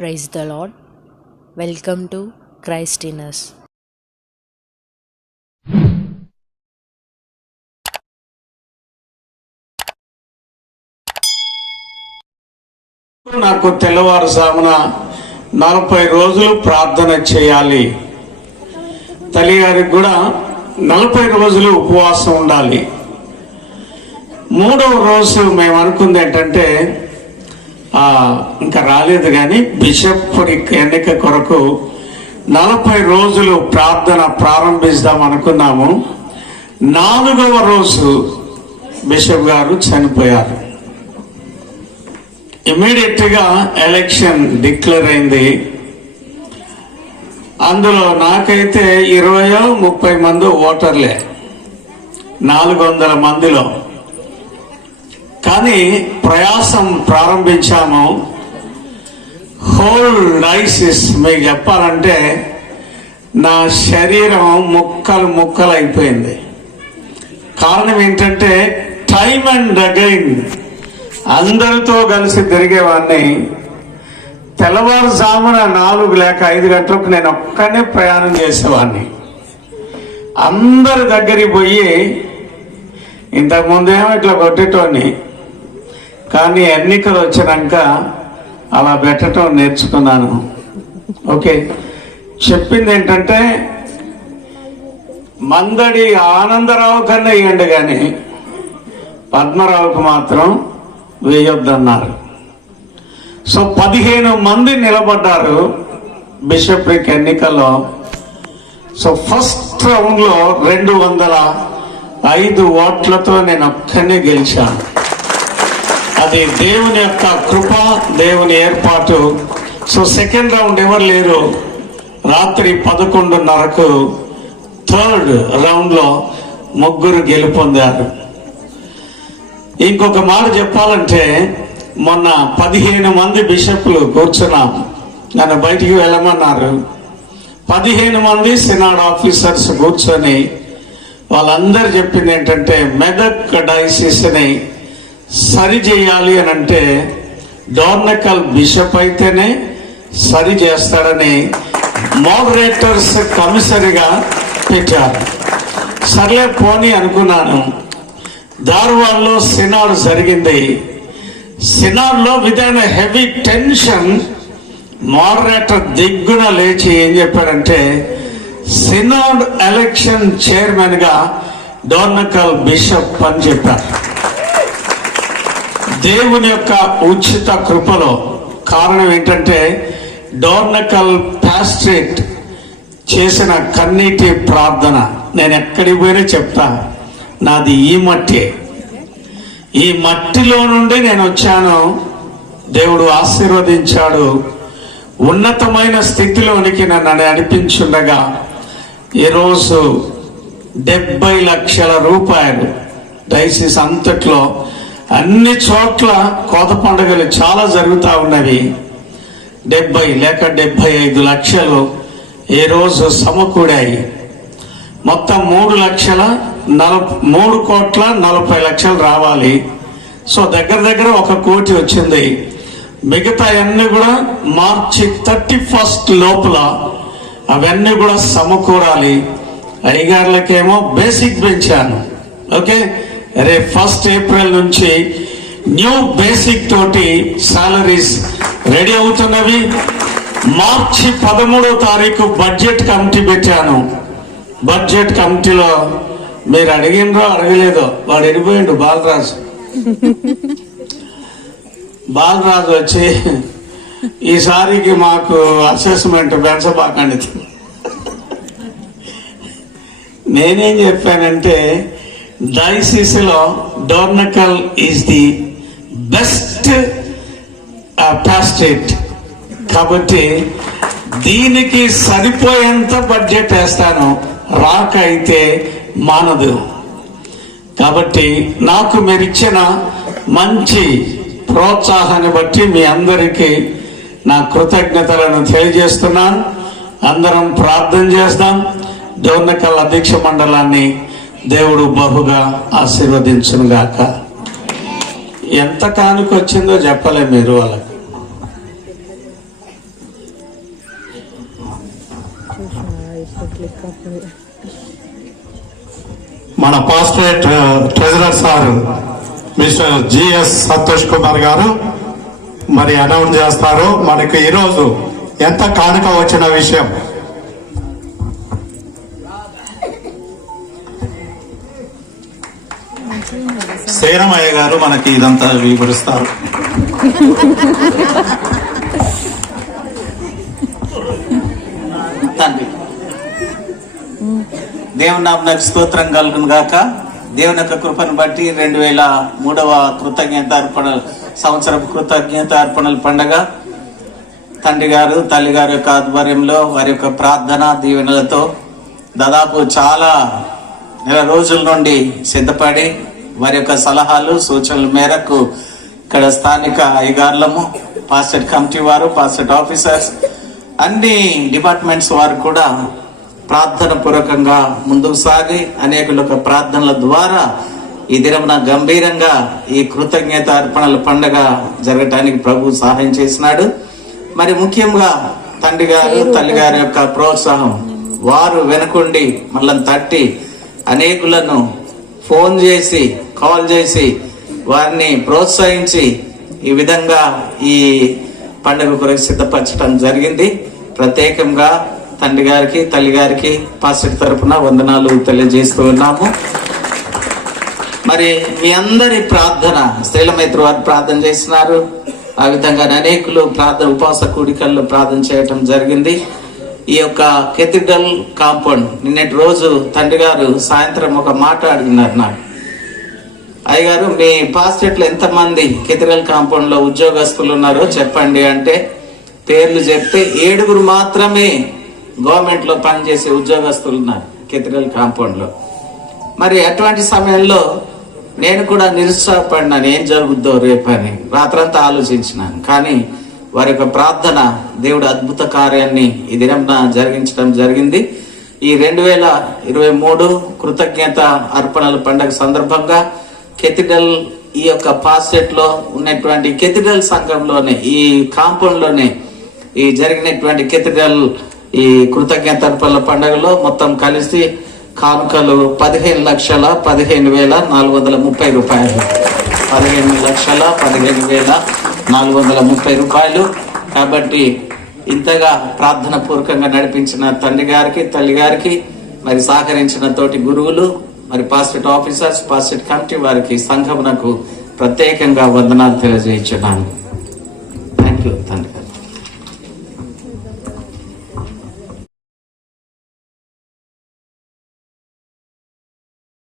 Praise the Lord welcome to క్రైస్టినస్ నాకు తెల్లవారుజామున నలభై రోజులు ప్రార్థన చేయాలి. తల్లి గారికి కూడా నలభై రోజులు ఉపవాసం ఉండాలి. మూడవ రోజు మేము అనుకుంది ఏంటంటే ఇంకా రాలేదు కానీ బిషప్ ఎన్నిక కొరకు నలభై రోజులు ప్రార్థన ప్రారంభిస్తాం అనుకున్నాము. నాలుగవ రోజు బిషప్ గారు చనిపోయారు. ఇమీడియట్గా ఎలక్షన్ డిక్లేర్ అయింది. అందులో నాకైతే ఇరవయో ముప్పై మంది ఓటర్లే. నాలుగు వందల మందిలో. కానీ ప్రయాసం ప్రారంభించాము. హోల్ డైసిస్ మీకు చెప్పాలంటే నా శరీరం ముక్కలు ముక్కలు అయిపోయింది కారణం ఏంటంటే టైమ్ అండ్ అగైన్ అందరితో కలిసి తిరిగేవాడిని తెల్లవారుజామున నాలుగు లేక ఐదు గంటలకు నేను ఒక్కనే ప్రయాణం చేసేవాడిని అందరి దగ్గరికి పోయి ఇంతకుముందేమో ఇట్లా కొట్టేటోని కానీ ఎన్నికలు వచ్చినాక అలా పెట్టడం నేర్చుకున్నాను. ఓకే. చెప్పింది ఏంటంటే మందడి ఆనందరావు కన్నా ఇవ్వండి కానీ పద్మరావుకు మాత్రం వేయొద్దన్నారు. సో పదిహేను మంది నిలబడ్డారు బిషప్రిక్ ఎన్నికల్లో. సో ఫస్ట్ రౌండ్లో రెండు వందల ఐదు ఓట్లతో నేను ఒక్కనే గెలిచాను. అది దేవుని యొక్క కృప దేవుని ఏర్పాటు. సో సెకండ్ రౌండ్ ఎవరు లేరు? రాత్రి పదకొండున్నరకు థర్డ్ రౌండ్లో ముగ్గురు గెలుపొందారు. ఇంకొక మాట చెప్పాలంటే మొన్న పదిహేను మంది బిషప్లు కూర్చున్నాం. నన్ను బయటికి వెళ్ళమన్నారు. పదిహేను మంది సినాడ్ ఆఫీసర్స్ కూర్చొని వాళ్ళందరూ చెప్పింది ఏంటంటే మెదక్ డైసిస్ని సరి చేయాలి అని అంటే డోర్నకల్ బిషప్ అయితేనే సరి చేస్తాడని మోడరేటర్స్ కమిసరిగా పెట్టారు. సర్లే పోనీ అనుకున్నాను. దార్వాల్లో సినాడ్ జరిగింది. సినాడ్లో విత్ హెవీ టెన్షన్ మోడరేటర్ దిగ్గున లేచి ఏం చెప్పాడంటే సినాడ్ ఎలక్షన్ చైర్మన్గా డోర్నకల్ బిషప్ అని చెప్పారు. దేవుని యొక్క ఉచిత కృపలో కారణం ఏంటంటే డోర్నకల్ ప్యాస్ట్రేట్ చేసిన కన్నీటి ప్రార్థన. నేను ఎక్కడికి పోయినా చెప్తా నాది ఈ మట్టి. ఈ మట్టిలో నుండి నేను వచ్చాను. దేవుడు ఆశీర్వదించాడు. ఉన్నతమైన స్థితిలోనికి నన్ను నడిపించుండగా ఈరోజు డెబ్బై లక్షల రూపాయలు. డైసిస్ అంతట్లో అన్ని చోట్ల కోత పండుగలు చాలా జరుగుతూ ఉన్నవి. డెబ్బై లేక డెబ్బై ఐదు లక్షలు ఈ రోజు సమకూడాయి. మొత్తం మూడు లక్షల నలభ మూడు కోట్ల నలభై లక్షలు రావాలి. సో దగ్గర దగ్గర ఒక కోటి వచ్చింది. మిగతా అన్ని కూడా మార్చి థర్టీ ఫస్ట్ లోపల అవన్నీ కూడా సమకూరాలి. అయ్యగారులకేమో బేసిక్ పెంచాను. ఓకే? అరే ఫస్ట్ ఏప్రిల్ నుంచి న్యూ బేసిక్ తోటి సాలరీస్ రెడీ అవుతున్నవి. మార్చి పదమూడో తారీఖు బడ్జెట్ కమిటీ పెట్టాను. బడ్జెట్ కమిటీలో మీరు అడిగినరో అడగలేదో వాడు వెళ్ళిపోయిండు బాలరాజు. బాలరాజు వచ్చి ఈసారికి మాకు అసెస్మెంట్ పెంచబాకండి. నేనేం చెప్పానంటే డైసిస్లో Dornakal is the best pastorate కాబట్టి దీనికి సరిపోయేంత బడ్జెట్ వేస్తాను. రాక అయితే మానదు. కాబట్టి నాకు మీరు ఇచ్చిన మంచి ప్రోత్సాహాన్ని బట్టి మీ అందరికీ నా కృతజ్ఞతలను తెలియజేస్తున్నాను. అందరం ప్రార్థన చేస్తాం. డోర్నకల్ అధ్యక్ష మండలాన్ని దేవుడు బహుగా ఆశీర్వదించను గాక ఎంత కానుక వచ్చిందో చెప్పలే మీరు వాళ్ళకి. మన pastorate treasurer sir mister GS Santosh Kumar గారు మరి అనౌన్స్ చేస్తారు. మనకు ఈరోజు ఎంత కానుక వచ్చిన విషయం? సేనమయ్య గారు మనకి ఇదంతా వివరిస్తారు. తండ్రి. దేవుని నామకు స్తోత్రం కలుగును గాక. దేవుని యొక్క కృపను బట్టి రెండు వేల మూడవ కృతజ్ఞత అర్పణ సంవత్సరం కృతజ్ఞత అర్పణల పండగ. తండ్రి గారు తల్లి గారి యొక్క ఆధ్వర్యంలో వారి యొక్క ప్రార్థన దీవెనలతో దాదాపు చాలా నెల రోజుల నుండి సిద్ధపడి వారి యొక్క సలహాలు సూచనల మేరకు ఇక్కడ స్థానిక అధికారులము పాస్టెట్ కమిటీ వారు పాస్టెట్ ఆఫీసర్స్ అన్ని డిపార్ట్మెంట్స్ వారు కూడా ప్రార్థన పూర్వకంగా ముందుకు సాగి అనేకుల ప్రార్థనల ద్వారా ఈ దినమున గంభీరంగా ఈ కృతజ్ఞత అర్పణల పండగ జరగటానికి ప్రభు సహాయం చేసినాడు. మరి ముఖ్యంగా తండ్రి గారు తల్లి గారి యొక్క ప్రోత్సాహం వారు వెనుకుండి మళ్ళీ తట్టి అనేకులను ఫోన్ చేసి కాల్ చేసి వారిని ప్రోత్సహించి ఈ విధంగా ఈ పండుగ కొరకు సిద్ధపరచడం జరిగింది. ప్రత్యేకంగా తండ్రి గారికి తల్లి గారికి పాస్టర్ తరపున వందనాలు తెలియజేస్తూ ఉన్నాము. మరి మీ అందరి ప్రార్థన స్త్రీల మైత్రి వారు ప్రార్థన చేస్తున్నారు. ఆ విధంగా అనేకులు ప్రార్థన ఉపవాస కూడికల్లో ప్రార్థన చేయటం జరిగింది. ఈ యొక్క కెథిడ్రల్ కాంపౌండ్ నిన్నటి రోజు తండ్రి గారు సాయంత్రం ఒక మాట అడిగినారు నాకు. అయ్యగారు మీ పాస్టెట్లో ఎంతమంది కెథిడ్రల్ కాంపౌండ్లో ఉద్యోగస్తులు ఉన్నారో చెప్పండి అంటే పేర్లు చెప్తే ఏడుగురు మాత్రమే గవర్నమెంట్లో పనిచేసే ఉద్యోగస్తులు ఉన్నారు కెథిడ్రల్ కాంపౌండ్లో. మరి అటువంటి సమయంలో నేను కూడా నిరుత్సాహపడినాను ఏం జరుగుద్దో రేపని రాత్రంతా ఆలోచించినాను. కానీ వారి యొక్క ప్రార్థన దేవుడు అద్భుత కార్యాన్ని ఈ దినం జరిగించడం జరిగింది. ఈ రెండు వేల ఇరవై మూడు కృతజ్ఞత అర్పణల పండుగ సందర్భంగా కెథిడ్రల్ ఈ యొక్క పాసెట్లో ఉన్నటువంటి కెథిడ్రల్ సంఘంలోనే ఈ కాంపౌండ్లోనే ఈ జరిగినటువంటి కెథిడ్రల్ ఈ కృతజ్ఞత పండుగలో మొత్తం కలిసి కానుకలు పదిహేను లక్షల పదిహేను వేల నాలుగు వందల ముప్పై రూపాయలు. పదిహేను లక్షల పదిహేను వేల నాలుగు వందల ముప్పై రూపాయలు. కాబట్టి ఇంతగా ప్రార్థన పూర్వకంగా నడిపించిన తండ్రి గారికి తల్లి గారికి మరి సహకరించిన తోటి గురువులు మరి పాస్టెట్ ఆఫీసర్స్ పాస్టెట్ కమిటీ వారికి సంఘమునకు ప్రత్యేకంగా వందనాలు తెలియజేయించడానికి థ్యాంక్ యూ తండ్రి గారు